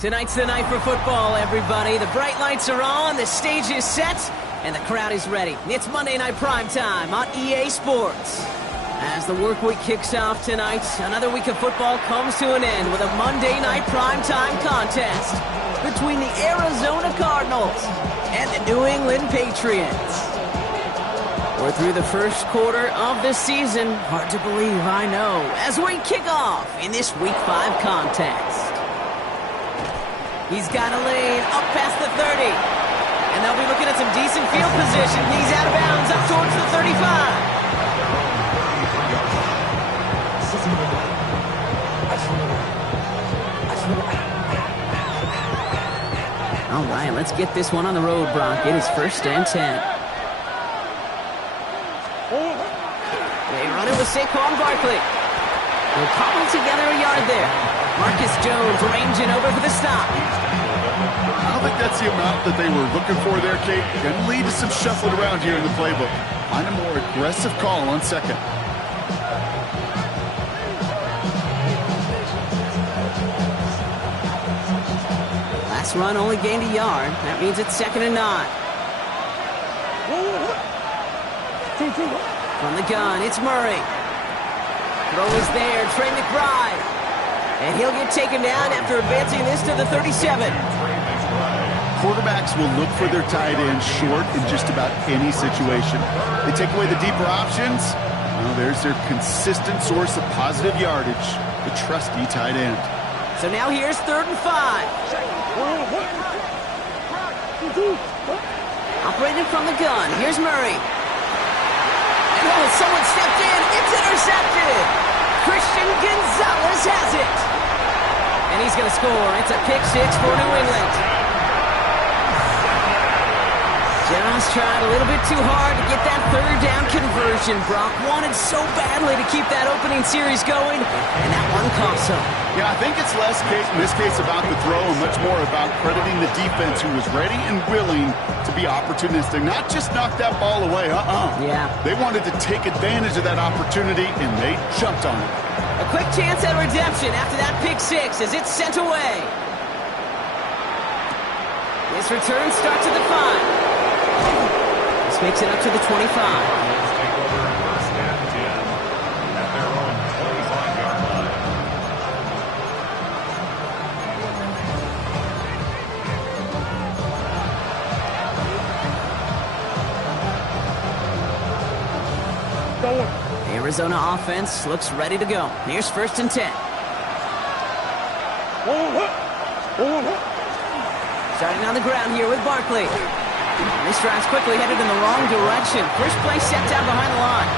Tonight's the night for football, everybody. The bright lights are on, the stage is set, and the crowd is ready. It's Monday Night Primetime on EA Sports. As the work week kicks off tonight, another week of football comes to an end with a Monday Night Primetime contest between the Arizona Cardinals and the New England Patriots. We're through the first quarter of the season. Hard to believe, I know, as we kick off in this Week 5 contest. He's got a lane up past the 30. And they'll be looking at some decent field position. He's out of bounds up towards the 35. All right, let's get this one on the road, Brock. It is 1st and 10. They run it with Saquon Barkley. They'll cobble together a yard there. Marcus Jones ranging over for the stop. I don't think that's the amount that they were looking for there, Kate. Going to lead to some shuffling around here in the playbook. Find a more aggressive call on second. Last run only gained a yard. That means it's 2nd and 9. From the gun, it's Murray. Throw is there, Trey McBride. And he'll get taken down after advancing this to the 37. Quarterbacks will look for their tight end short in just about any situation. They take away the deeper options. Well, there's their consistent source of positive yardage, the trusty tight end. So now here's 3rd and 5. Operating from the gun, here's Murray. And oh, someone stepped in. It's intercepted. Christian Gonzalez has it. And he's going to score. It's a pick 6 for New England. Just tried a little bit too hard to get that 3rd down conversion. Brock wanted so badly to keep that opening series going, and that one cost him. Yeah, I think it's less in this case about the throw and much more about crediting the defense who was ready and willing to be opportunistic, not just knock that ball away. Yeah. They wanted to take advantage of that opportunity, and they jumped on it. A quick chance at redemption after that pick 6 as it's sent away. This return starts at the 5. This makes it up to the 25. Arizona offense looks ready to go. Here's 1st and 10. Starting on the ground here with Barkley. This drive's quickly headed in the wrong direction. First play set down behind the line.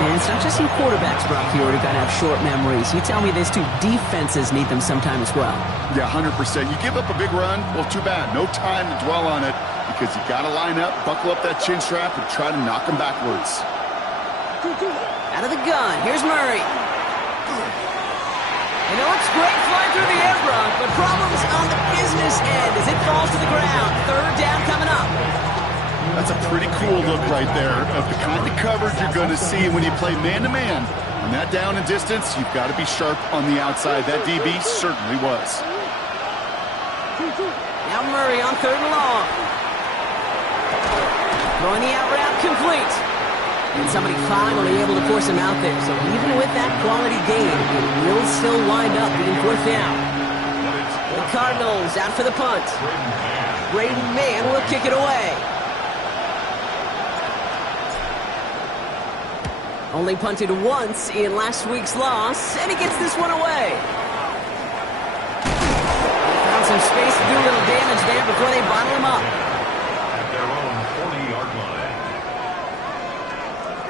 And it's not just some quarterbacks, Brock, here who got to have short memories. You tell me these two defenses need them sometime as well. Yeah, 100%. You give up a big run, well, too bad. No time to dwell on it because you got to line up, buckle up that chin strap, and try to knock them backwards. Out of the gun, here's Murray. You know, it's great flying through the air, Brock, but problems on the business end as it falls to the ground. 3rd down coming up. That's a pretty cool look right there of the kind of coverage you're going to see when you play man-to-man. On that down and distance, you've got to be sharp on the outside. That DB certainly was. Now Murray on 3rd and long. Throwing the out route complete. And somebody finally able to force him out there. So even with that quality gain, it will still wind up being 4th down. The Cardinals out for the punt. Braden Mann will kick it away. Only punted once in last week's loss, and he gets this one away. Found some space to do a little damage there before they bottle him up. At their own 40-yard line.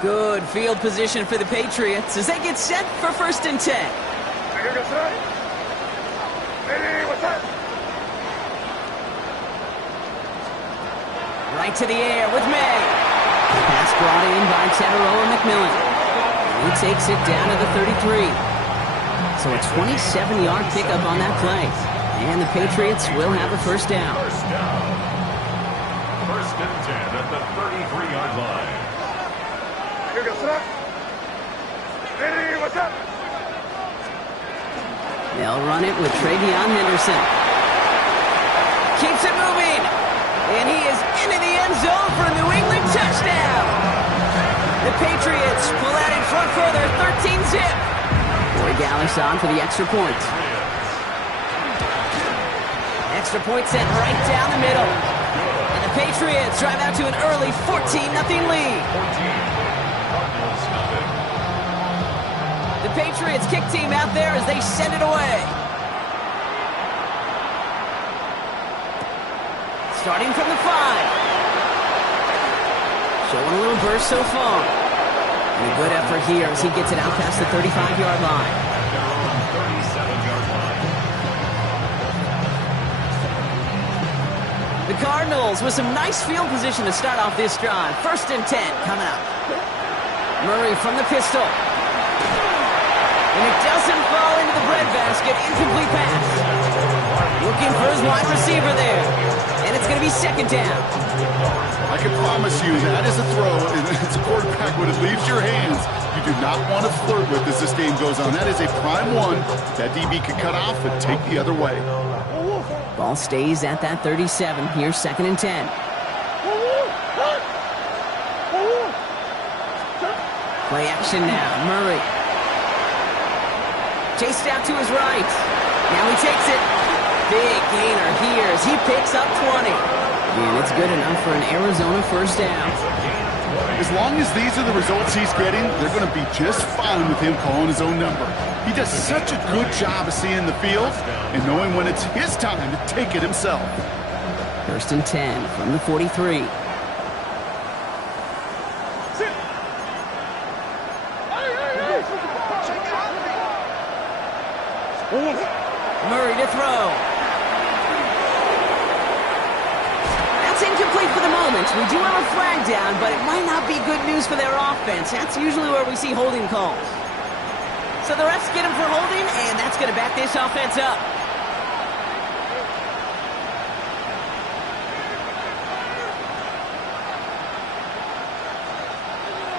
Good field position for the Patriots as they get set for 1st and 10. Right to the air with May. Pass brought in by Teteroa McMillan. He takes it down to the 33. So a 27-yard pickup on that play. And the Patriots will have a 1st down. 1st and 10 at the 33-yard line. They'll run it with Travion Henderson. Keeps it moving. And he is into the end zone for a New England touchdown. The Patriots pull out in front for their 13-zip. Corey Gallis on for the extra point. Extra point sent right down the middle. And the Patriots drive out to an early 14-0 lead. The Patriots kick team out there as they send it away. Starting from the 5. Showing a little burst so far. And a good effort here as he gets it out past the 35-yard line. The Cardinals with some nice field position to start off this drive. 1st and 10 coming up. Murray from the pistol. And it doesn't fall into the breadbasket. Incomplete pass. Looking for his wide receiver there. And it's going to be 2nd down. I can promise you that is a throw. It's a quarterback when it leaves your hands. You do not want to flirt with as this game goes on. That is a prime one. That DB could cut off and take the other way. Ball stays at that 37. Here's 2nd and 10. Play action now. Murray. Chased out to his right. Now he takes it. Big gainer here as he picks up 20. And it's good enough for an Arizona 1st down. As long as these are the results he's getting, they're going to be just fine with him calling his own number. He does such a good job of seeing the field and knowing when it's his time to take it himself. 1st and 10 from the 43. Murray to throw. That's incomplete for the moment. We do have a flag down, but it might not be good news for their offense. That's usually where we see holding calls. So the refs get him for holding, and that's going to back this offense up.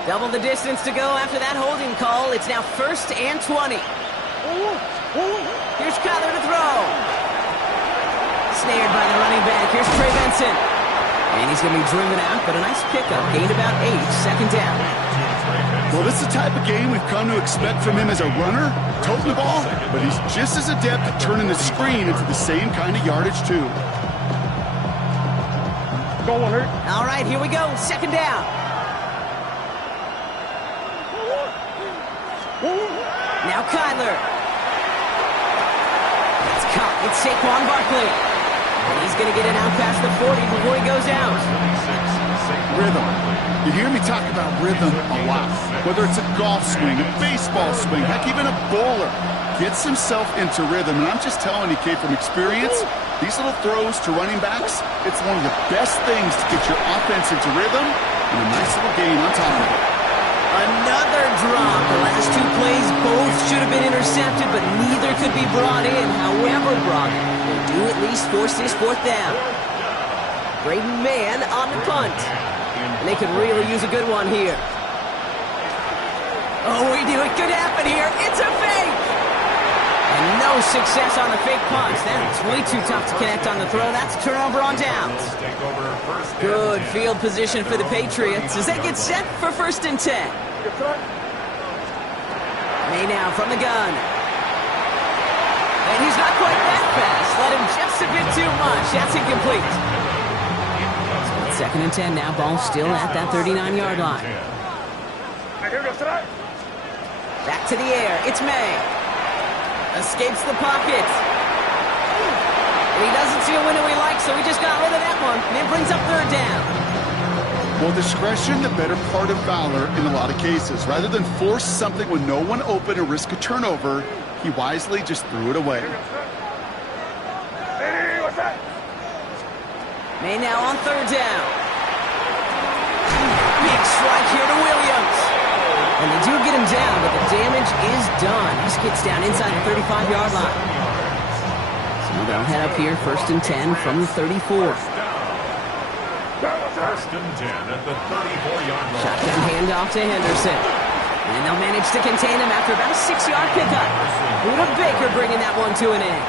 Double the distance to go after that holding call. It's now 1st and 20. Here's Kyler to throw. Snared by the running back. Here's Trey Benson. And he's going to be driven out, but a nice pickup. Gained about 8. 2nd down. Well, this is the type of game we've come to expect from him as a runner, toting the ball, but he's just as adept at turning the screen into the same kind of yardage, too. All right, here we go. 2nd down. Now Kyler. It's caught. It's Saquon Barkley. And he's going to get it out past the 40 before he goes out. Rhythm. You hear me talk about rhythm a lot. Whether it's a golf swing, a baseball swing, heck, even a bowler gets himself into rhythm. And I'm just telling you, kid, from experience, these little throws to running backs, it's one of the best things to get your offense into rhythm and a nice little gain on top of it. Another drop. The last 2 plays both should have been intercepted, but neither could be brought in. However brought in, they do at least force this 4th down. Braden Mann on the punt. And they could really use a good one here. Oh, we knew it could happen here. It's a fake! And no success on the fake punt. That's way too tough to connect on the throw. That's a turnover on downs. Good field position for the Patriots as they get set for 1st and 10. May now from the gun. And he's not quite that fast. Let him just a bit too much. That's incomplete. So it's 2nd and 10 now. Ball still at that 39-yard line. Back to the air. It's May. Escapes the pocket. And he doesn't see a window he likes, so he just got rid of that one. And it brings up 3rd down. Well, discretion, the better part of valor in a lot of cases. Rather than force something when no one open and risk a turnover, he wisely just threw it away. May now on 3rd down. Big strike here to Williams. And they do get him down, but the damage is done. He gets down inside the 35-yard line. So they'll head up here, 1st and 10 from the 34. 1st and 10 at the 34-yard line. Shotgun handoff to Henderson. And they'll manage to contain him after about a 6-yard pickup. Buda Baker bringing that one to an end.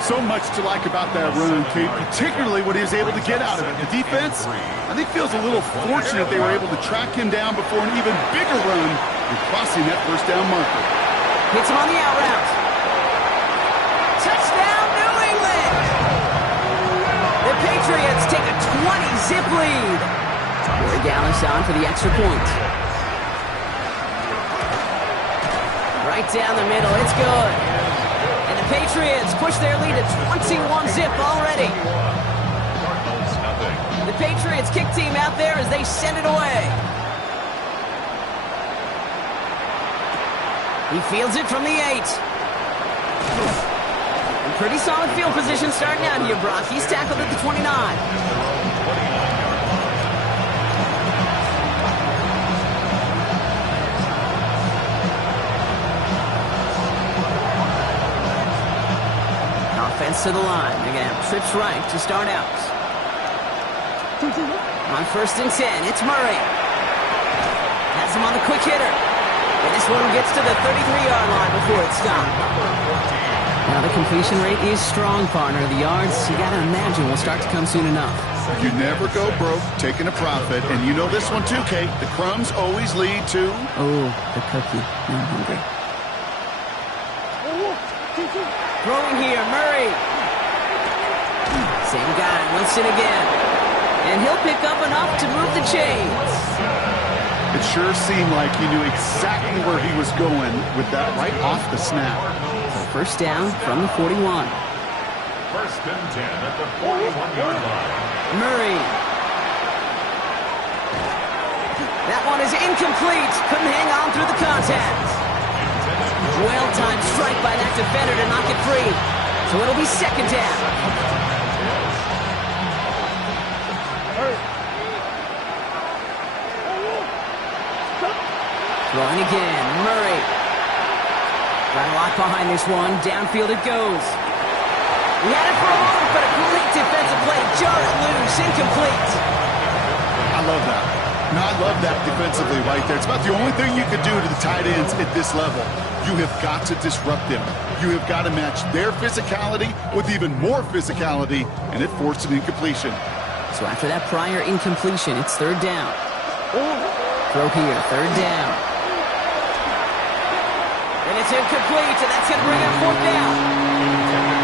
So much to like about that run, Kate, particularly what he was able to get out of it. The defense, I think, feels a little fortunate they were able to track him down before an even bigger run and crossing that first down marker. Hits him on the out route. Touchdown, New England! The Patriots take a 20-zip lead. Corey Gallis on for the extra point. Right down the middle, it's good. And the Patriots push their lead to 21-zip already. The Patriots kick team out there as they send it away. He fields it from the 8. And pretty solid field position starting out here, Brock. He's tackled at the 29. Offense to the line. They're going to have trips right to start out. On 1st and 10, it's Murray. Has him on the quick hitter. And this one gets to the 33-yard line before it's stopped. Now the completion rate is strong, partner. The yards, you got to imagine, will start to come soon enough. You never go broke taking a profit. And you know this one too, Kate. The crumbs always lead to... Oh, the cookie. I'm hungry. Throwing here, Murray. Same guy, Winston again. And he'll pick up enough to move the chains. It sure seemed like he knew exactly where he was going with that right off the snap. So first down from the 41. 1st and 10 at the 41-yard line. Murray. That one is incomplete. Couldn't hang on through the contact. Well-timed strike by that defender to knock it free. So it'll be 2nd down. Throwing again, Murray. Got a lot behind this one. Downfield it goes. He had it for a moment, but a great defensive play. Jar it loose, incomplete. I love that. Now, I love that defensively right there. It's about the only thing you could do to the tight ends at this level. You have got to disrupt them. You have got to match their physicality with even more physicality, and it forced an incompletion. So after that prior incompletion, it's 3rd down. Throw here, 3rd down. And it's incomplete, and that's going to bring up 4th down.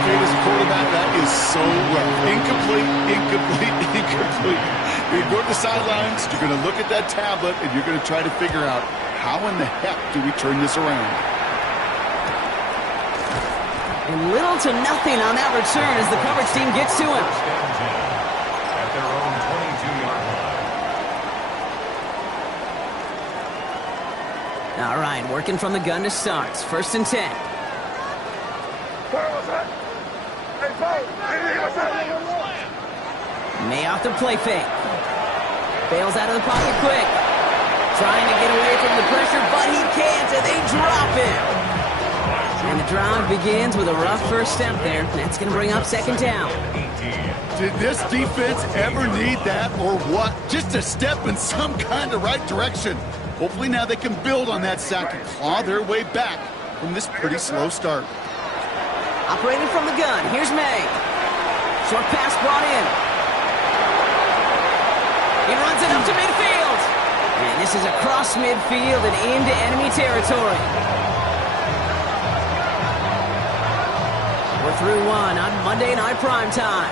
Kate, as a quarterback, that is so rough. Incomplete, incomplete, incomplete. You go to the sidelines, you're going to look at that tablet, and you're going to try to figure out how in the heck do we turn this around. And little to nothing on that return as the coverage team gets to him. At their own 22-yard line. All right, working from the gun to start. 1st and 10. May off the play fake. Bails out of the pocket quick. Trying to get away from the pressure, but he can't, and they drop him. And the drive begins with a rough first step there. That's going to bring up 2nd down. Did this defense ever need that or what? Just a step in some kind of right direction. Hopefully now they can build on that sack and claw their way back from this pretty slow start. Operating from the gun, here's May. Short pass brought in. He runs it up to midfield. And this is across midfield and into enemy territory. We're through one on Monday Night Primetime.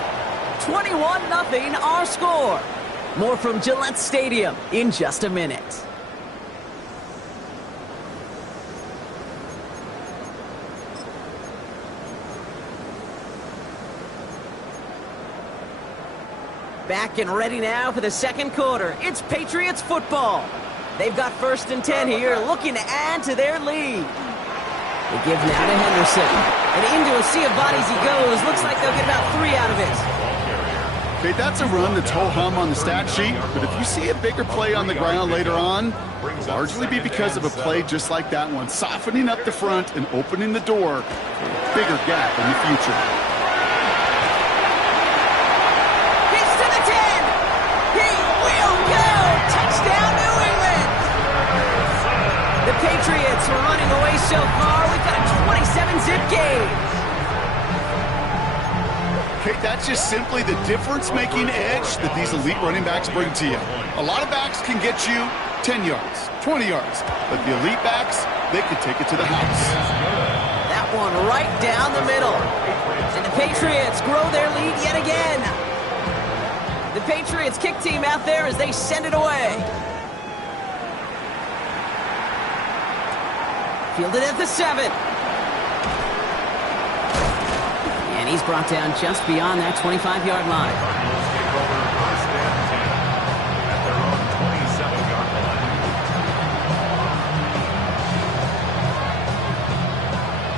21-0 our score. More from Gillette Stadium in just a minute. Back and ready now for the 2nd quarter. It's Patriots football. They've got 1st and 10 here, looking to add to their lead. They give now to Henderson. And into a sea of bodies he goes. Looks like they'll get about 3 out of it. Okay, that's a run that's ho-hum on the stat sheet, but if you see a bigger play on the ground later on, it'll largely be because of a play just like that one, softening up the front and opening the door for a bigger gap in the future. Gets to the 10. He will go. Touchdown, New England. The Patriots are running away so far. We've got a 27-zip game. Kate, that's just simply the difference-making edge that these elite running backs bring to you. A lot of backs can get you 10 yards, 20 yards, but the elite backs, they can take it to the house. That one right down the middle. And the Patriots grow their lead yet again. The Patriots kick team out there as they send it away. Fielded at the 7. And he's brought down just beyond that 25-yard line.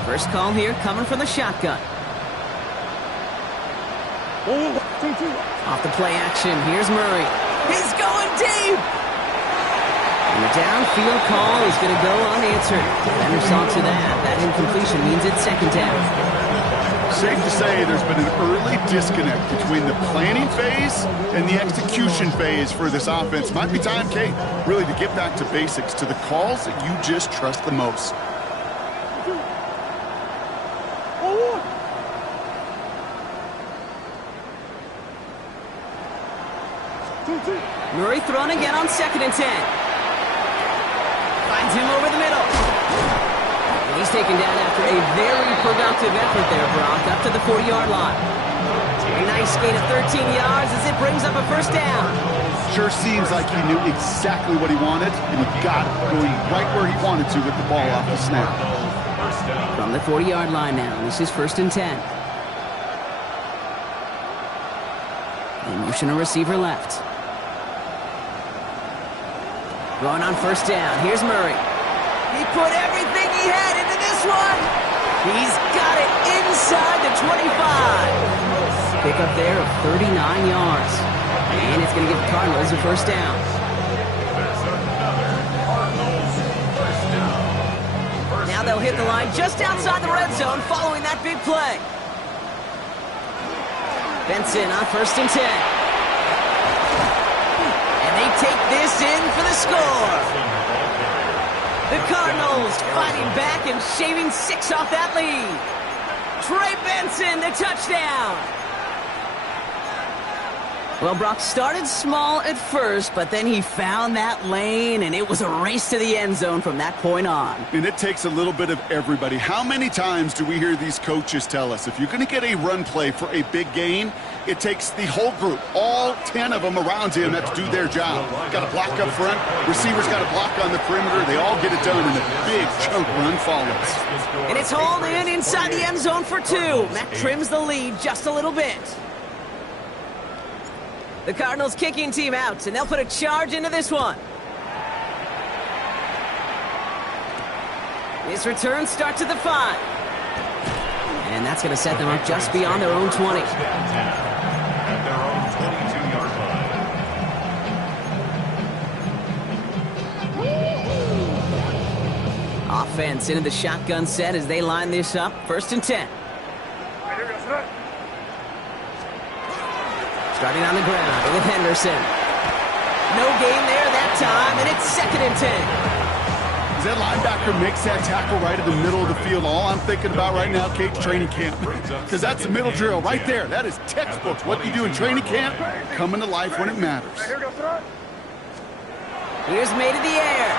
First call here coming from the shotgun. Off the play action, here's Murray. He's going deep! And the downfield call is going to go unanswered. Defender saw to that. That incompletion means it's second down. Safe to say there's been an early disconnect between the planning phase and the execution phase for this offense. Might be time, Kate, really to get back to basics, to the calls that you just trust the most. Murray thrown again on 2nd and 10. Finds him over the middle. And he's taken down after a very productive effort there, Brock, up to the 40-yard line. A nice gain of 13 yards as it brings up a first down. Sure seems like he knew exactly what he wanted, and he got it going right where he wanted to with the ball off the snap. From the 40-yard line now, this is 1st and 10. They motion a receiver left. Going on first down. Here's Murray. He put everything he had into this one. He's got it inside the 25. Pick up there of 39 yards. And it's going to give the Cardinals a first down. Now they'll hit the line just outside the red zone following that big play. Benson on 1st and 10. They take this in for the score. The Cardinals fighting back and shaving 6 off that lead. Trey Benson, the touchdown. Well, Brock started small at first, but then he found that lane, and it was a race to the end zone from that point on. And it takes a little bit of everybody. How many times do we hear these coaches tell us, if you're going to get a run play for a big gain, it takes the whole group, all 10 of them around him have to do their job. Got to block up front, receivers got to block on the perimeter, they all get it done, and a big chunk run follows. And it's hauled in inside the end zone for 2. Matt trims the lead just a little bit. The Cardinals kicking team out, and they'll put a charge into this one. This return starts at the 5. And that's going to set them up just beyond their own 20. At their own 22-yard line. Offense into the shotgun set as they line this up. 1st and 10. Starting on the ground with Henderson. No gain there that time, and it's 2nd and 10. As that linebacker makes that tackle right in the middle of the field, all I'm thinking about right now, Kate's training camp. Because that's the middle drill right there. That is textbook. What you do in training camp, coming to life when it matters. Here's made in the air.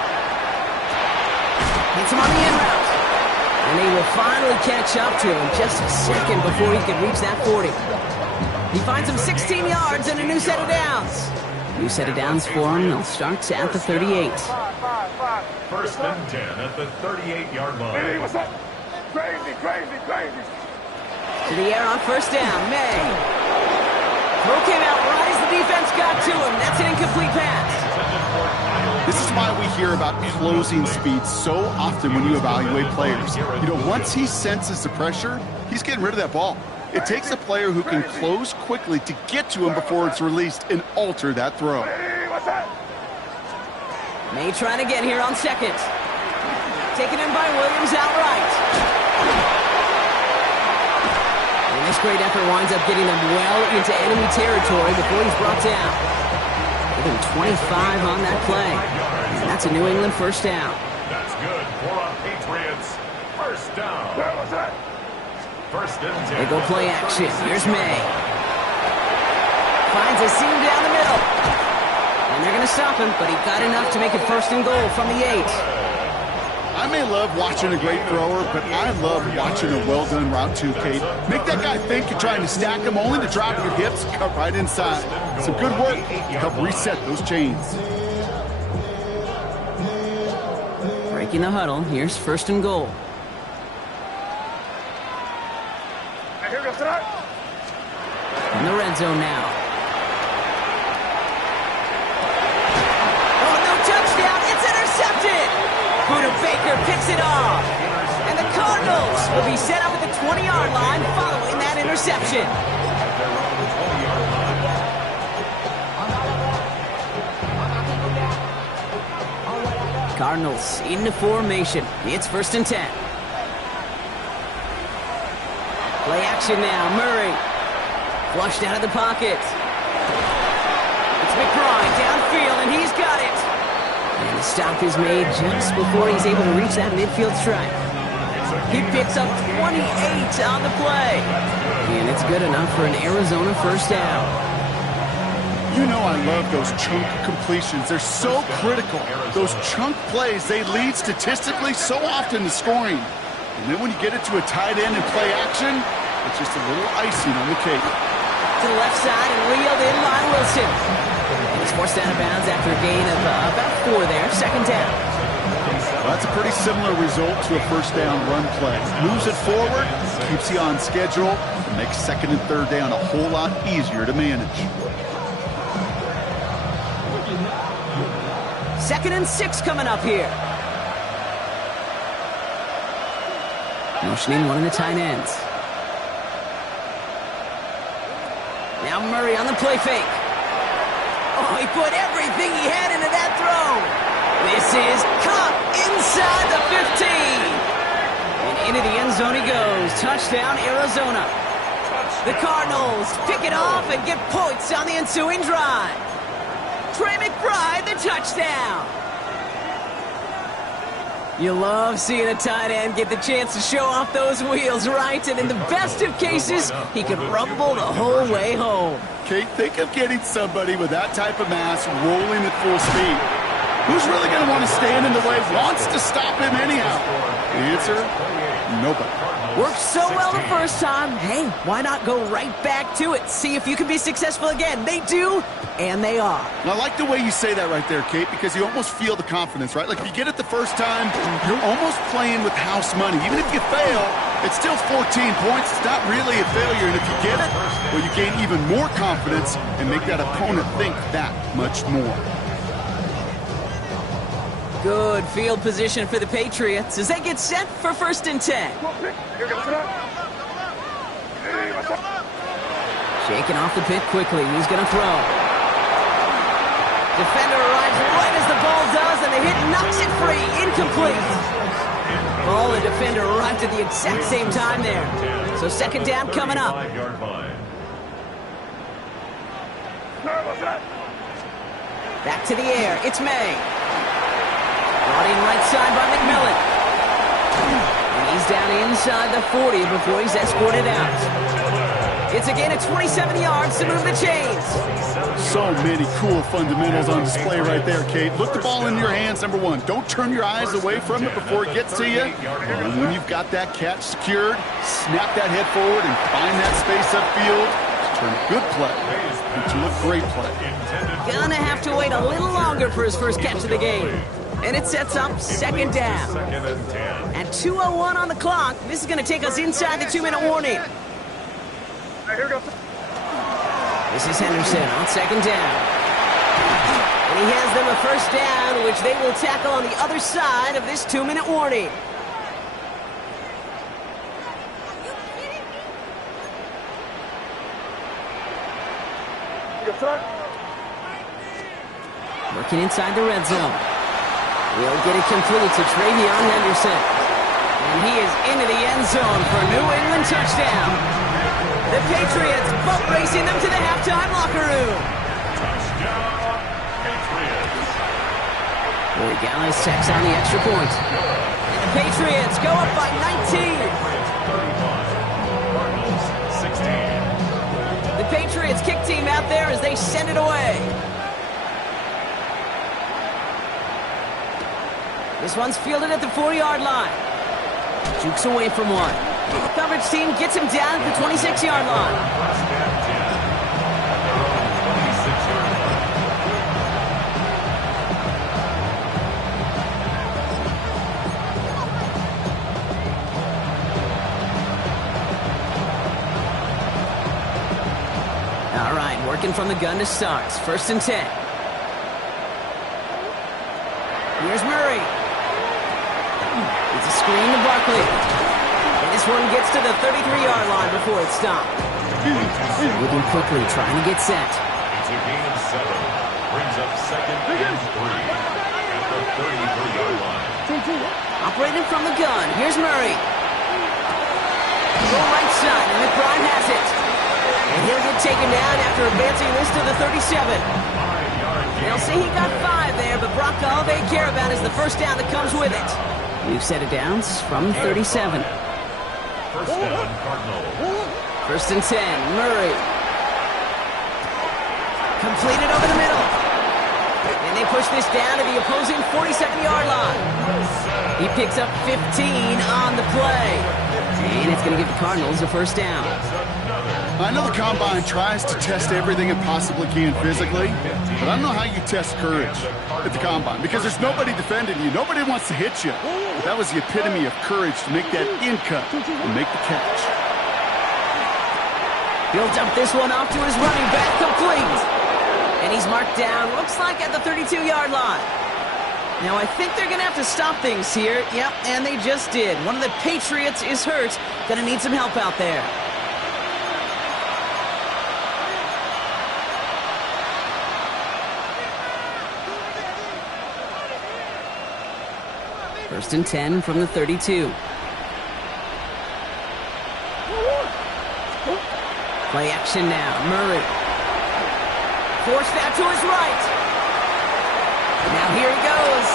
Hits him on the in route. And he will finally catch up to him just a second before he can reach that 40. He finds him 16 yards and a new set of downs. New set of downs for him. They'll start at the 38. 1st and 10 at the 38-yard line. Hey, what's up? Crazy. To the air on 1st down. May. Throw came out right as the defense got to him. That's an incomplete pass. This is why we hear about closing speed so often when you evaluate players. You know, once he senses the pressure, he's getting rid of that ball. It takes a player who can close quickly to get to him before it's released and alter that throw. May trying again here on 2nd. Taken in by Williams outright. And this great effort winds up getting them well into enemy territory before he's brought down. Give him 25 on that play. And that's a New England first down. First down. Where was that? First and 10. They go play action. Here's May. Finds a seam down the middle. And they're going to stop him, but he got enough to make it first and goal from the 8. I may love watching a great thrower, but I love watching a well-done route too, Kate. Make that guy think you're trying to stack him, only to drop your hips, cut right inside. Some good work to help reset those chains. Breaking the huddle. Here's first and goal. Here goes that. In the red zone now. Oh, no touchdown. It's intercepted. Buda Baker picks it off. And the Cardinals will be set up at the 20-yard line following that interception. Cardinals into formation. It's first and 10. Play action now. Murray. Flushed out of the pocket. It's McBride downfield, and he's got it. And the stop is made just before he's able to reach that midfield strike. He picks up 28 on the play. And it's good enough for an Arizona first down. You know I love those chunk completions. They're so critical. Those chunk plays, they lead statistically so often to scoring. And then when you get it to a tight end and play action, it's just a little icing on the cake. To the left side and reeled in by Wilson. And he's forced out of bounds after a gain of about 4 there. Second down. Well, that's a pretty similar result to a first down run play. Moves it forward, keeps you on schedule, and makes second and third down a whole lot easier to manage. Second and 6 coming up here. Motioning one of the tight ends. Now Murray on the play fake. Oh, he put everything he had into that throw. This is caught inside the 15. And into the end zone he goes. Touchdown, Arizona. The Cardinals pick it off and get points on the ensuing drive. Trey McBride, the touchdown. You love seeing a tight end get the chance to show off those wheels, right? And in the best of cases, he could rumble the whole way home. Kate, think of getting somebody with that type of mass rolling at full speed. Who's really going to want to stand in the way, wants to stop him anyhow? The answer, nobody. Worked so well the first time. Hey, why not go right back to it? See if you can be successful again. They do, and they are. And I like the way you say that right there, Kate, because you almost feel the confidence, right? Like if you get it the first time, you're almost playing with house money. Even if you fail, it's still 14 points. It's not really a failure. And if you get it, well, you gain even more confidence and make that opponent think that much more. Good field position for the Patriots as they get set for first and 10. Here goes that. Hey, what's up? Shaking off the pit quickly. He's going to throw. Defender arrives right as the ball does, and the hit knocks it free. Incomplete. Ball and defender arrived at the exact same time there. So second down coming up. Back to the air. It's May. Brought in right side by McMillan. And he's down inside the 40 before he's escorted out. It's again at 27 yards to move the chains. So many cool fundamentals on display right there, Kate. Look the ball in your hands, number one. Don't turn your eyes away from it before it gets to you. And when you've got that catch secured, snap that head forward and find that space upfield. Turn a good play into a great play. Gonna have to wait a little longer for his first catch of the game. And it sets up second down. At 2:01 on the clock, this is going to take us inside the 2-minute warning. Here goes. This is Henderson on second down. And he has them a first down, which they will tackle on the other side of this 2-minute warning. Working inside the red zone. He'll get it complete to Travion Henderson. And he is into the end zone for a New England touchdown. The Patriots boat racing them to the halftime locker room. Boy, Gallows checks on the extra point. And the Patriots go up by 19. Cardinals 16. The Patriots kick team out there as they send it away. This one's fielded at the 4-yard line. Jukes away from one. The coverage team gets him down at the 26-yard line. First and 10 at their own 26-yard line. All right, working from the gun to start. First and 10. Here's Murray. It's a screen to Barkley. And this one gets to the 33-yard line before it's stopped. Moving quickly, trying to get set. It's a gain of 7. Brings up second and 3 at the 33-yard line. Operating from the gun. Here's Murray. Go right side, and McBride has it. And he'll get taken down after advancing this to the 37. 5-yard gain. They'll say he got 5 there, but Brock, all they care about is the first down that comes with it. We've set it down from 37. First down, Cardinals. First and 10, Murray. Completed over the middle. And they push this down to the opposing 47-yard line. He picks up 15 on the play. And it's going to give the Cardinals a first down. I know the Combine tries to test everything it possibly can physically, but I don't know how you test courage at the Combine because there's nobody defending you. Nobody wants to hit you. But that was the epitome of courage to make that in cut and make the catch. He'll dump this one off to his running back, complete. And he's marked down, looks like at the 32-yard line. Now, I think they're going to have to stop things here. Yep, and they just did. One of the Patriots is hurt. Going to need some help out there. First and 10 from the 32. Play action now. Murray. Forced out to his right. Now here he goes.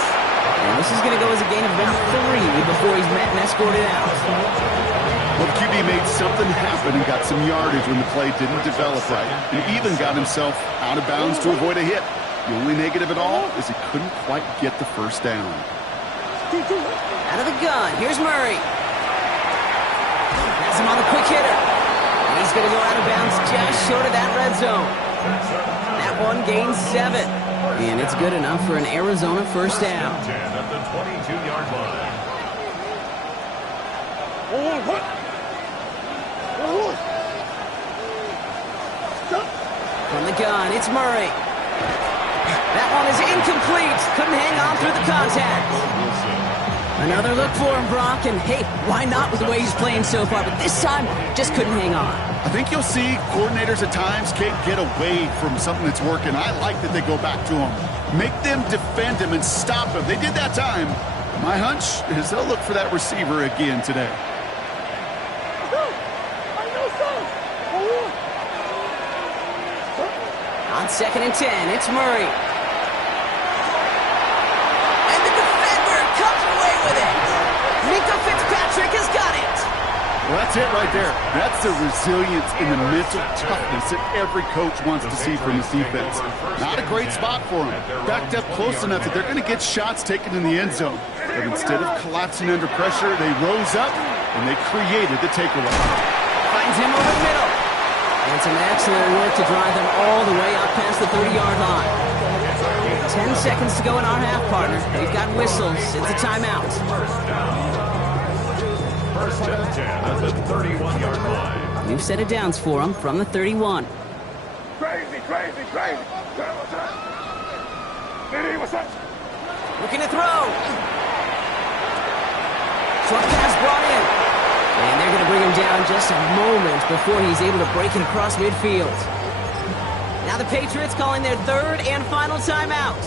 And this is going to go as a gain of about 3 before he's met and escorted out. Well, the QB made something happen and got some yardage when the play didn't develop right, and even got himself out of bounds to avoid a hit. The only negative at all is he couldn't quite get the first down. Out of the gun. Here's Murray. Has him on the quick hitter. And he's going to go out of bounds just short of that red zone. That one gains 7. And it's good enough for an Arizona first down. 10 at the 22-yard line. From the gun, it's Murray. That one is incomplete. Couldn't hang on through the contact. Another look for him, Brock, and hey, why not with the way he's playing so far? But this time, just couldn't hang on. I think you'll see coordinators at times can't get away from something that's working. I like that they go back to him. Make them defend him and stop him. They did that time. My hunch is they'll look for that receiver again today. On second and 10, it's Murray. And the defender comes away with it. Minka Fitzpatrick has got it. Well, that's it right there. That's the resilience and the mental toughness that every coach wants to see from his defense. Not a great spot for him. Backed up close enough that they're going to get shots taken in the end zone. But instead of collapsing under pressure, they rose up and they created the takeaway. Finds him over the middle. And some excellent work to drive them all the way up past the 30-yard line. 10 seconds to go in our half, partner. They've got whistles. It's a timeout. First and 10 at the 31-yard line. We've set it downs for them from the 31. Crazy. Diddy, what's up? Looking to throw. Short pass brought in. And they're going to bring him down just a moment before he's able to break it across midfield. Now the Patriots calling their third and final timeout.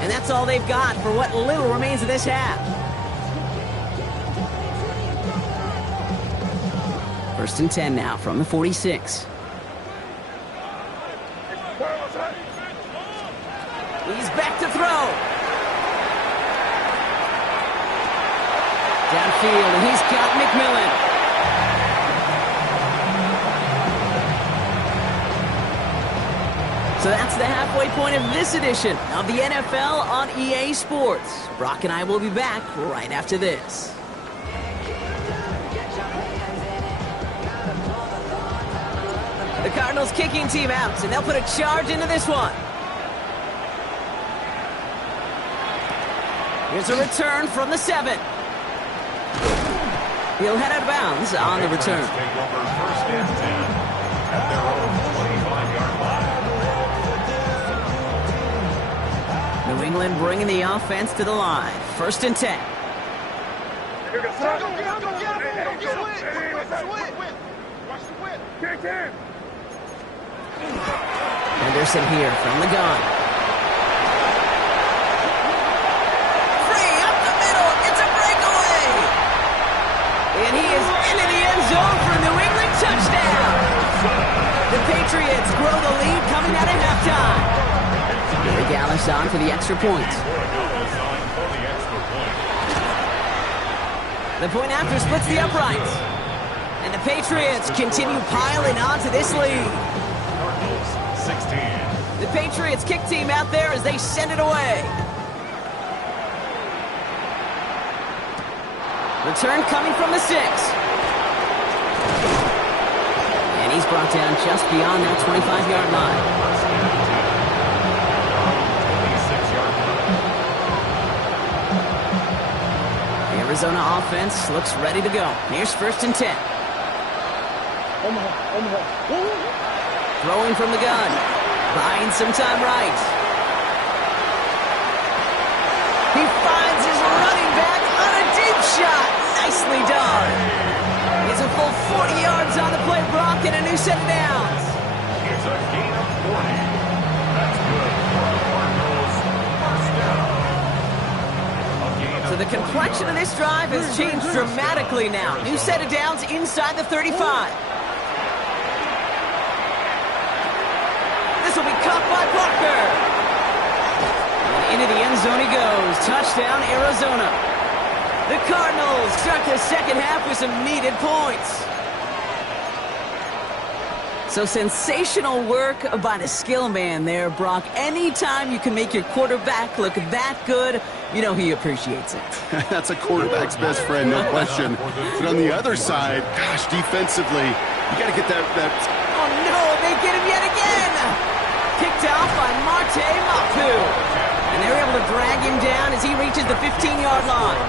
And that's all they've got for what little remains of this half. First and 10 now from the 46. He's back to throw. field, and he's got McMillan. So that's the halfway point of this edition of the NFL on EA Sports. Brock and I will be back right after this. The Cardinals kicking team out, and they'll put a charge into this one. Here's a return from the 7. He'll head out of bounds on the return. Take over first and 10 at their own 25-yard line. New England bringing the offense to the line. First and 10. Henderson here from the gun. Free up the middle. It's a breakaway. And he is into the end zone for a New England touchdown. The Patriots grow the lead coming out of halftime. Gary Gallis on for the extra point. The point after splits the uprights. And the Patriots continue piling on to this lead. 16. The Patriots kick team out there as they send it away. Return coming from the 6. And he's brought down just beyond that 25-yard line. The Arizona offense looks ready to go. Here's first and 10. Throwing from the gun. Buying some time right. He finds his running back on a deep shot. Nicely done. It's a full 40 yards on the play, Brock, and a new set of downs. It's a gain of 40. That's good for the Cardinals. First down. So the complexion of this drive has changed dramatically now. New set of downs inside the 35. This will be caught by Parker. And into the end zone he goes. Touchdown, Arizona. The Cardinals start the second half with some needed points. So sensational work by the skill man there, Brock. Anytime you can make your quarterback look that good, you know he appreciates it. That's a quarterback's best friend, no question. But on the other side, gosh, defensively, you got to get that. Oh, no, they get him yet again. Kicked off by Marte Mapu. And they're able to drag him down as he reaches the 15-yard line.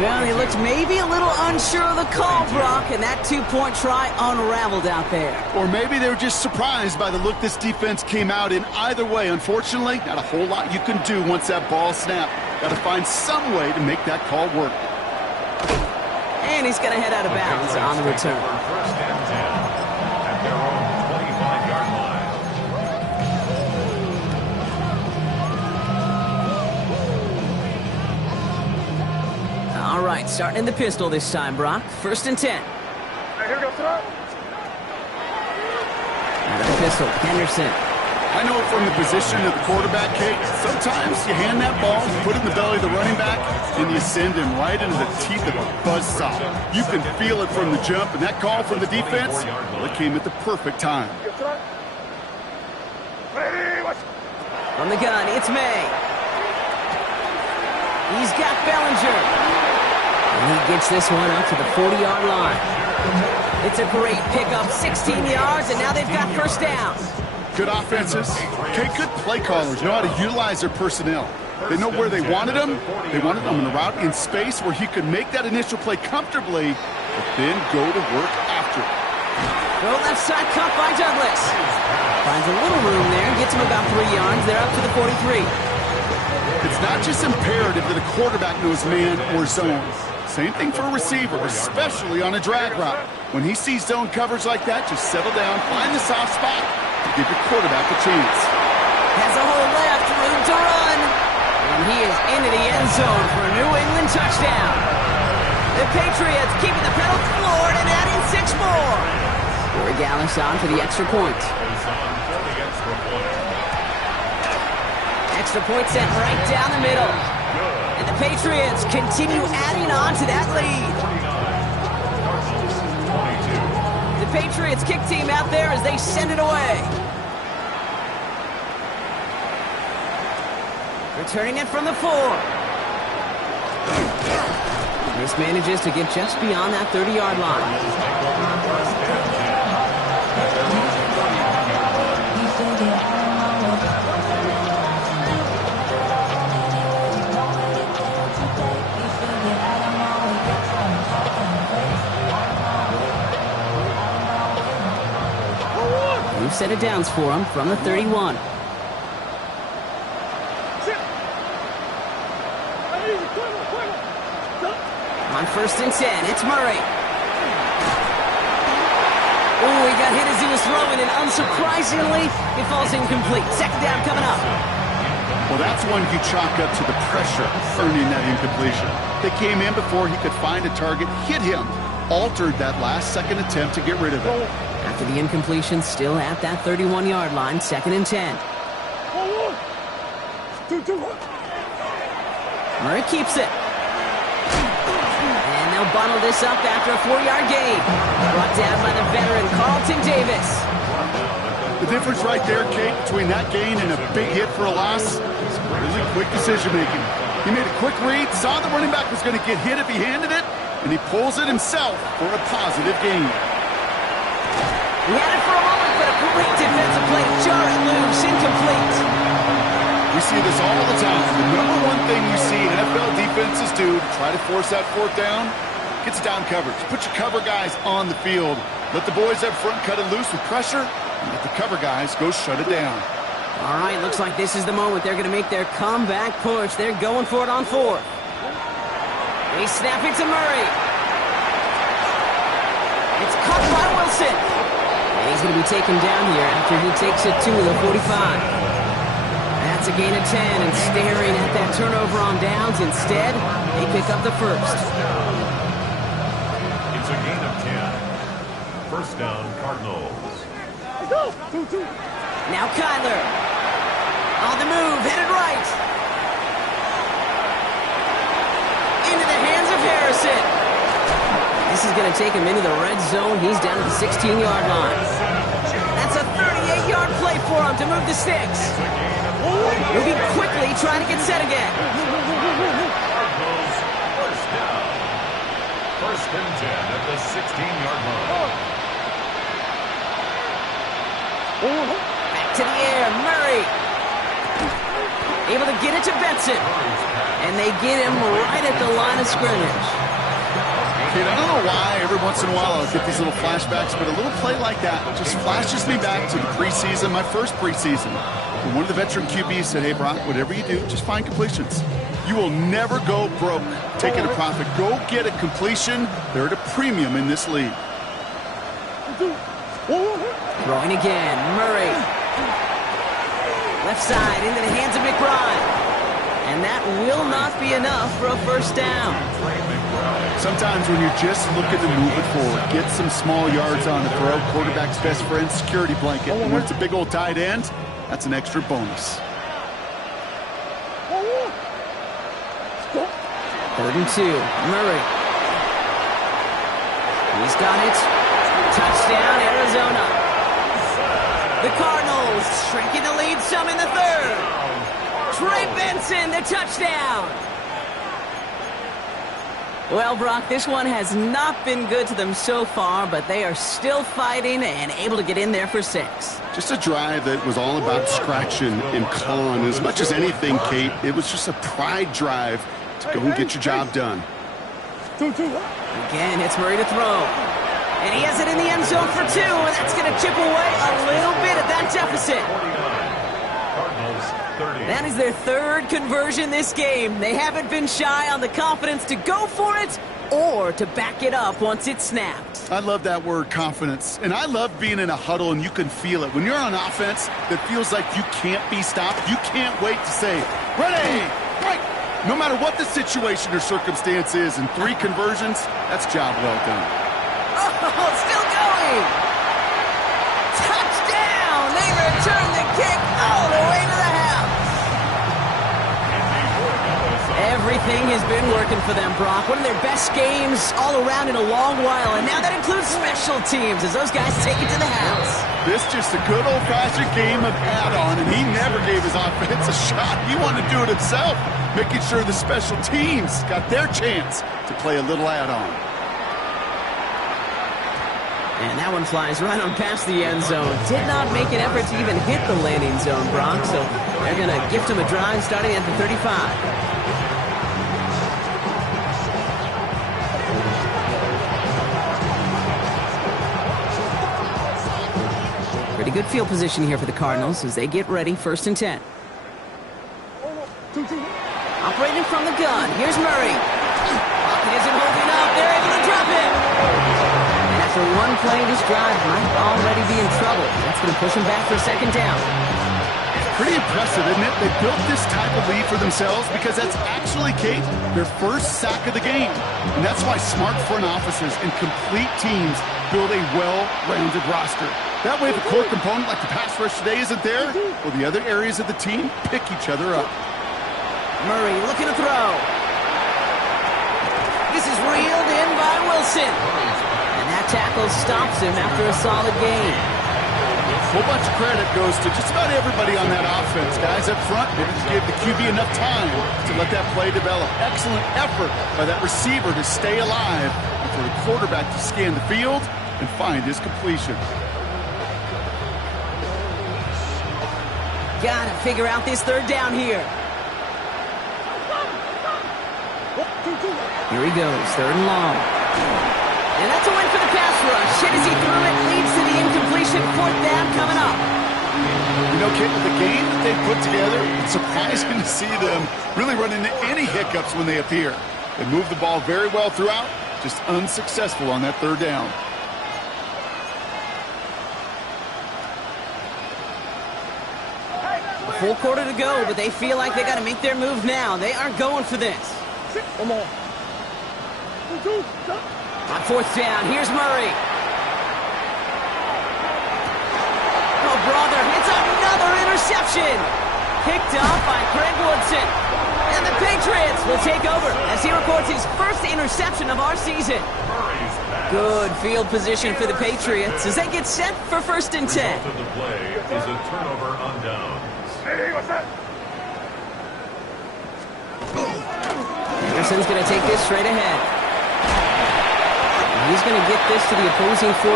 Well, he looked maybe a little unsure of the call, Brock, and that two-point try unraveled out there. Or maybe they were just surprised by the look this defense came out in. Either way, unfortunately, not a whole lot you can do once that ball snapped. Got to find some way to make that call work. And he's going to head out of bounds on the return. First and 10 at their own 25-yard line. All right, starting in the pistol this time, Brock. First and 10. Hey, here we go, sir. Out of the pistol, Henderson. I know it from the position of the quarterback, Kate. Sometimes you hand that ball, you put it in the belly of the running back, and you send him right into the teeth of a buzzsaw. You can feel it from the jump, and that call from the defense, well, it came at the perfect time. From the gun, it's May. He's got Bellinger. And he gets this one up to the 40-yard line. It's a great pickup, 16 yards, and now they've got first down. Good offenses. Okay, good play callers know how to utilize their personnel. They know where they wanted him. They wanted him in a route in space where he could make that initial play comfortably, but then go to work after it. Throw left side cut by Douglas. Finds a little room there, gets him about 3 yards. They're up to the 43. It's not just imperative that a quarterback knows man or zone. Same thing for a receiver, especially on a drag route. When he sees zone coverage like that, just settle down, find the soft spot, to give your quarterback a chance. Has a hole left, room to run. And he is into the end zone for a New England touchdown. The Patriots keeping the pedal floored and adding 6 more. Corey Gallis on for the extra point. Extra point sent right down the middle. And the The Patriots continue adding on to that lead. 49. Cardinals 22. The Patriots kick team out there as they send it away. Returning it from the 4. This manages to get just beyond that 30-yard line. New set of downs for him from the 31. On 1st and 10, it's Murray. Oh, he got hit as he was throwing, and unsurprisingly, it falls incomplete. Second down coming up. Well, that's one you chalk up to the pressure earning that incompletion. They came in before he could find a target, hit him, altered that last second attempt to get rid of it. After the incompletion, still at that 31-yard line, 2nd and 10. Murray keeps it. And they'll bundle this up after a 4-yard gain. Brought down by the veteran, Carlton Davis. The difference right there, Kate, between that gain and a big hit for a loss is really quick decision-making. He made a quick read, saw the running back was going to get hit if he handed it, and he pulls it himself for a positive gain. He had it for a moment, but a great defensive play. Jar it loose, incomplete. We see this all the time. The number one thing you see NFL defenses do to try to force that 4th down, gets down coverage. Put your cover guys on the field. Let the boys up front cut it loose with pressure, and let the cover guys go shut it down. All right, looks like this is the moment they're going to make their comeback push. They're going for it on 4th. They snap it to Murray. It's caught by Wilson. And he's going to be taken down here after he takes it to the 45. That's a gain of 10, and staring at that turnover on downs. Instead, they pick up the 1st. It's a gain of 10. 1st down, Cardinals. Now Kyler. On the move, headed right. Into the hands of Harrison. This is going to take him into the red zone. He's down at the 16-yard line. That's a 38-yard play for him to move the sticks. Moving quickly, trying to get set again. Cardinals 1st down. 1st and 10 at the 16-yard line. Back to the air, Murray. Able to get it to Benson. And they get him right at the line of scrimmage. Kid, I don't know why every once in a while I'll get these little flashbacks, but a little play like that just flashes me back to the preseason, my first preseason. And one of the veteran QBs said, hey, Brock, whatever you do, just find completions. You will never go broke taking a profit. Go get a completion. They're at a premium in this league. Throwing again, Murray. Left side into the hands of McBride. And that will not be enough for a 1st down. Sometimes when you're just looking to move it forward, get some small yards on the throw, quarterback's best friend, security blanket. And when it's a big old tight end, that's an extra bonus. 3rd and 2, Murray. He's got it. Touchdown, Arizona. The Cardinals shrinking the lead some in the 3rd. Trey Benson, the touchdown. Well, Brock, this one has not been good to them so far, but they are still fighting and able to get in there for 6. Just a drive that was all about scratching and clawing. As much as anything, Kate, it was just a pride drive to go and get your job done. Again, it's Murray to throw. And he has it in the end zone for 2, and that's going to chip away a little bit at that deficit. That is their 3rd conversion this game. They haven't been shy on the confidence to go for it or to back it up once it's snapped. I love that word, confidence. And I love being in a huddle and you can feel it. When you're on offense, that feels like you can't be stopped. You can't wait to say, ready, right. No matter what the situation or circumstance is, in 3 conversions, that's job well done. Oh, still going. Touchdown! They return the kick all the way to the house. Everything everything has been working for them, Brock. One of their best games all around in a long while, and now that includes special teams as those guys take it to the house. This just a good old-fashioned game of add-on, and he never gave his offense a shot. He wanted to do it himself, making sure the special teams got their chance to play a little add-on. And that one flies right on past the end zone. Did not make an effort to even hit the landing zone, Brock, so they're going to gift him a drive starting at the 35. Pretty good field position here for the Cardinals as they get ready, 1st and 10. Operating from the gun, here's Murray. Pocket isn't holding up, they're able to drop it. And after one play, this drive might already be in trouble. That's going to push him back for a 2nd down. Pretty impressive, isn't it? They built this type of lead for themselves because that's actually, Kate, their first sack of the game. And that's why smart front offices and complete teams build a well-rounded roster. That way, the core component, like the pass rush today, isn't there, well, the other areas of the team pick each other up. Murray looking to throw. This is reeled in by Wilson. And that tackle stops him after a solid gain. A whole bunch of credit goes to just about everybody on that offense. Guys up front didn't give the QB enough time to let that play develop. Excellent effort by that receiver to stay alive and for the quarterback to scan the field and find his completion. Gotta figure out this 3rd down here. Here he goes, 3rd and long. And that's a win for the pass rush. Hit as he threw it, leads to the incompletion. 4th down coming up. You know, Kate, with the game that they put together, it's surprising to see them really run into any hiccups when they appear. They move the ball very well throughout, just unsuccessful on that 3rd down. A full quarter to go, but they feel like they got to make their move now. They aren't going for this. Come on. On 4th down, here's Murray. Oh, brother, it's another interception. Picked up by Craig Woodson. And the Patriots will take over as he records his 1st interception of our season. Good field position for the Patriots as they get set for 1st and 10. Result of the play is a turnover on downs. Hey, what's that? Anderson's going to take this straight ahead. He's going to get this to the opposing 41.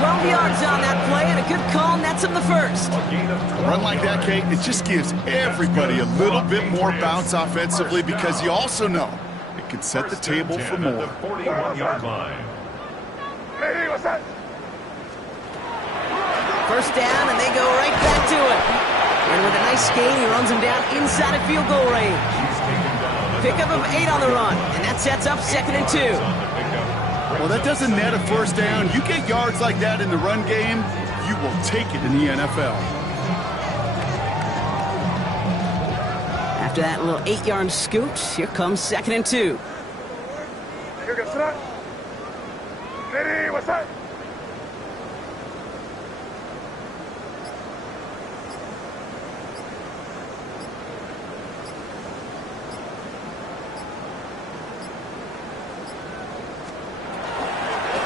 12 yards on that play, and a good call nets him the 1st. A run like that, Kate, it just gives everybody a little bit more bounce offensively because you also know it can set the table for more. 41-yard line. Hey, what's that? 1st down, and they go right back to it. And with a nice gain, he runs him down inside of field goal range. Pickup of 8 on the run, and that sets up 2nd and 2. Well, that doesn't net a 1st down. You get yards like that in the run game, you will take it in the NFL. After that little 8-yard scoot, here comes 2nd and 2. Here goes that. Hey, what's that?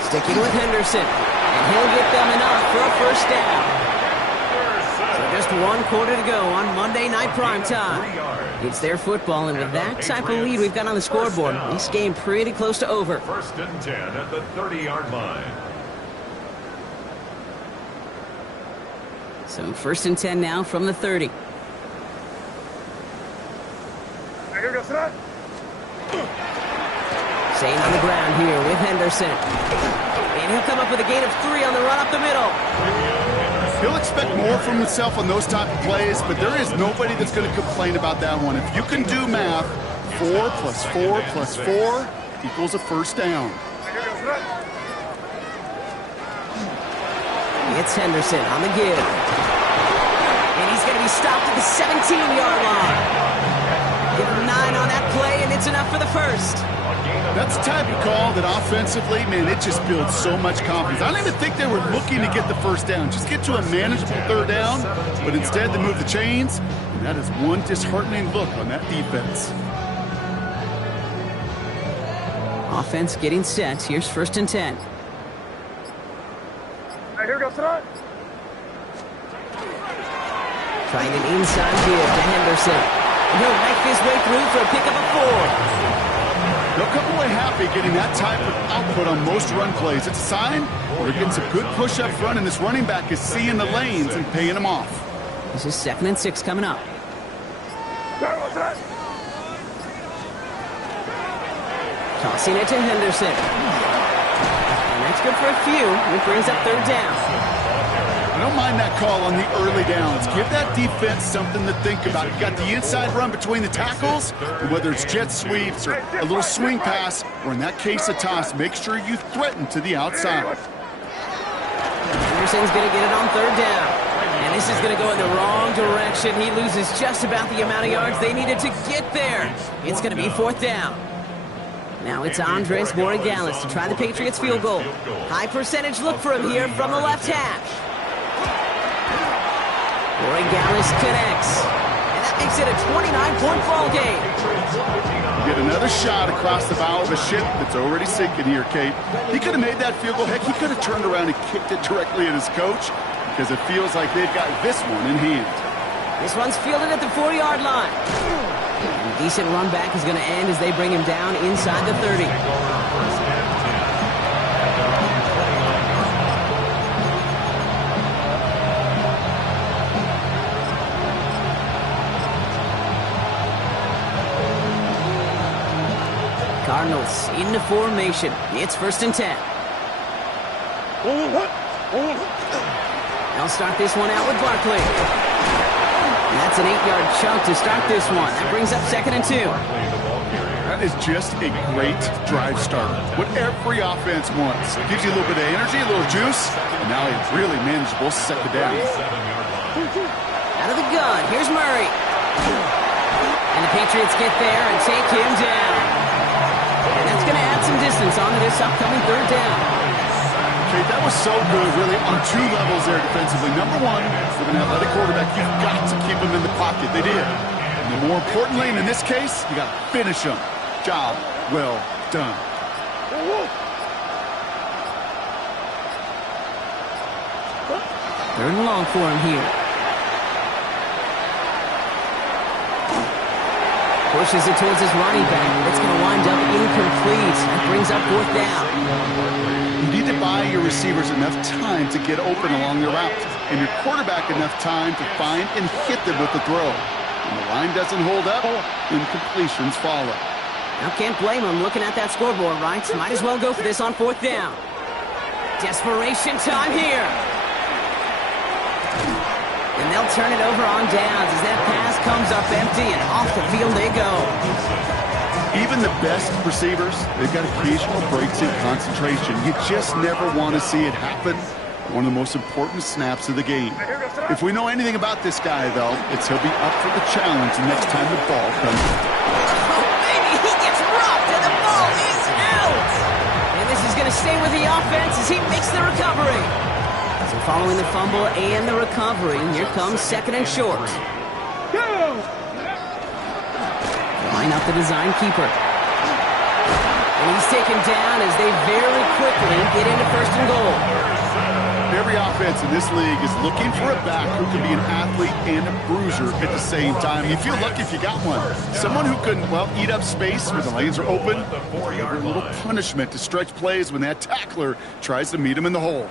Sticking with Henderson, and he'll get them enough for a 1st down. So just 1 quarter to go on Monday Night Primetime. It's their football, and with that type of lead we've got on the scoreboard, this game pretty close to over. 1st and 10 at the 30-yard line. So 1st and 10 now from the 30. Here goes that. Staying on the ground here with Henderson. And he'll come up with a gain of 3 on the run up the middle. He'll expect more from himself on those type of plays, but there is nobody that's going to complain about that one. If you can do math, 4 plus 4 plus 4 equals a 1st down. Here goes that. It's Henderson on the give. And he's going to be stopped at the 17-yard line. Give him 9 on that play, and it's enough for the 1st. That's the type of call that offensively, man, it just builds so much confidence. I don't even think they were looking to get the 1st down. Just get to a manageable 3rd down, but instead they move the chains, and that is one disheartening look on that defense. Offense getting set. Here's 1st and 10. Hey, here goes tonight. Trying an inside give to Henderson. And he'll knife his way through for a pickup of 4. They'll come away happy getting that type of output on most run plays. It's a sign they're getting some good push up front, and this running back is seeing the lanes and paying them off. This is 2nd and 6 coming up. Tossing it to Henderson. And that's good for a few. It brings up 3rd down. I don't mind that call on the early downs. Give that defense something to think about. You got the inside run between the tackles, and whether it's jet sweeps or a little swing pass, or in that case a toss, make sure you threaten to the outside. Henderson's going to get it on 3rd down. And this is going to go in the wrong direction. He loses just about the amount of yards they needed to get there. It's going to be 4th down. Now it's Andres Borregales to try the Patriots field goal. High percentage look for him here from the left hash. Borregales connects. And that makes it a 29-point ball game. Get another shot across the bow of a ship that's already sinking here, Kate. He could have made that field goal. Heck, he could have turned around and kicked it directly at his coach, because it feels like they've got this one in hand. This one's fielded at the 4-yard line. And a decent run back is going to end as they bring him down inside the 30. Cardinals into formation. It's 1st and 10. They'll start this one out with Barkley. And that's an 8-yard chunk to start this one. That brings up 2nd and 2. That is just a great drive starter. What every offense wants. Gives you a little bit of energy, a little juice, and now a really manageable 2nd down. Out of the gun, here's Murray. And the Patriots get there and take him down. And that's going to add some distance onto this upcoming 3rd down. Okay, that was so good, really, on 2 levels there defensively. Number 1, with an athletic quarterback, you've got to keep him in the pocket. They did. And then more importantly, and in this case, you got to finish him. Job well done. 3rd and long for him here. Pushes it towards his running back. It's going to wind up incomplete. That brings up 4th down. You need to buy your receivers enough time to get open along the route, and your quarterback enough time to find and hit them with the throw. When the line doesn't hold up, incompletions follow. Now can't blame him looking at that scoreboard, right? Might as well go for this on 4th down. Desperation time here. And they'll turn it over on downs as that pass comes up empty, and off the field they go. Even the best receivers, they've got occasional breaks in concentration. You just never want to see it happen. One of the most important snaps of the game. If we know anything about this guy, though, it's he'll be up for the challenge the next time the ball comes. Oh, baby, he gets rocked, and the ball is out. And this is going to stay with the offense as he makes the recovery. So following the fumble and the recovery, here comes 2nd and short. Line up the design keeper. And he's taken down as they very quickly get into 1st and goal. Every offense in this league is looking for a back who can be an athlete and a bruiser at the same time. You feel lucky if you got one. Someone who can, well, eat up space when the lanes are open. Every little punishment to stretch plays when that tackler tries to meet him in the hole.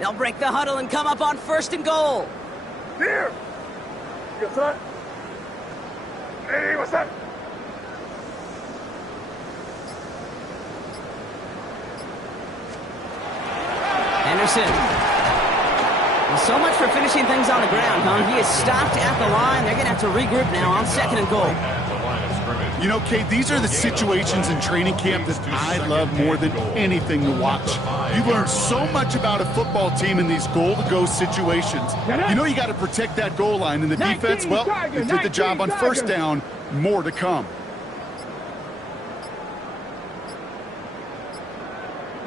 They'll break the huddle and come up on 1st and goal. Here! You got that? Hey, what's that? Henderson. Well, so much for finishing things on the ground, huh? He is stopped at the line. They're going to have to regroup now on 2nd and goal. You know, Kate, these are the situations in training camp that I love more than anything to watch. You learn so much about a football team in these goal-to-go situations. You know you got to protect that goal line, and the defense, well, they did the job on 1st down. More to come.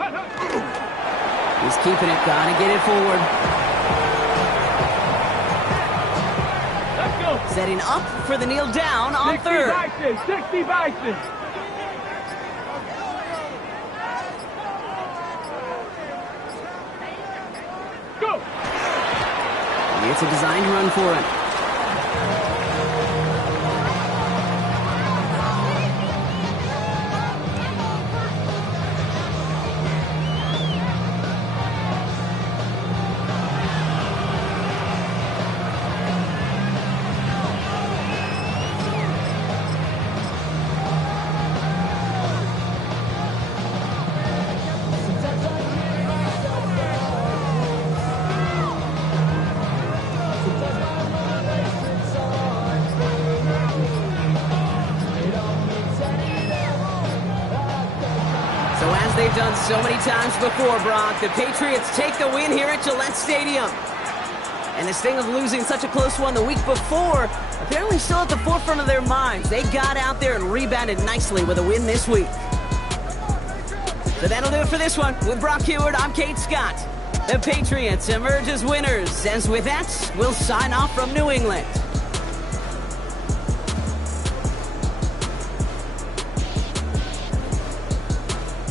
He's keeping it. Gotta get it forward. Let's go. Setting up for the kneel down on 60 third. Bison, 60 Bison. Go. It's a designed run for him. So as they've done so many times before, Brock, the Patriots take the win here at Gillette Stadium. And the sting of losing such a close one the week before, apparently still at the forefront of their minds. They got out there and rebounded nicely with a win this week. So that'll do it for this one. With Brock Heward, I'm Kate Scott. The Patriots emerge as winners. As with that, we'll sign off from New England.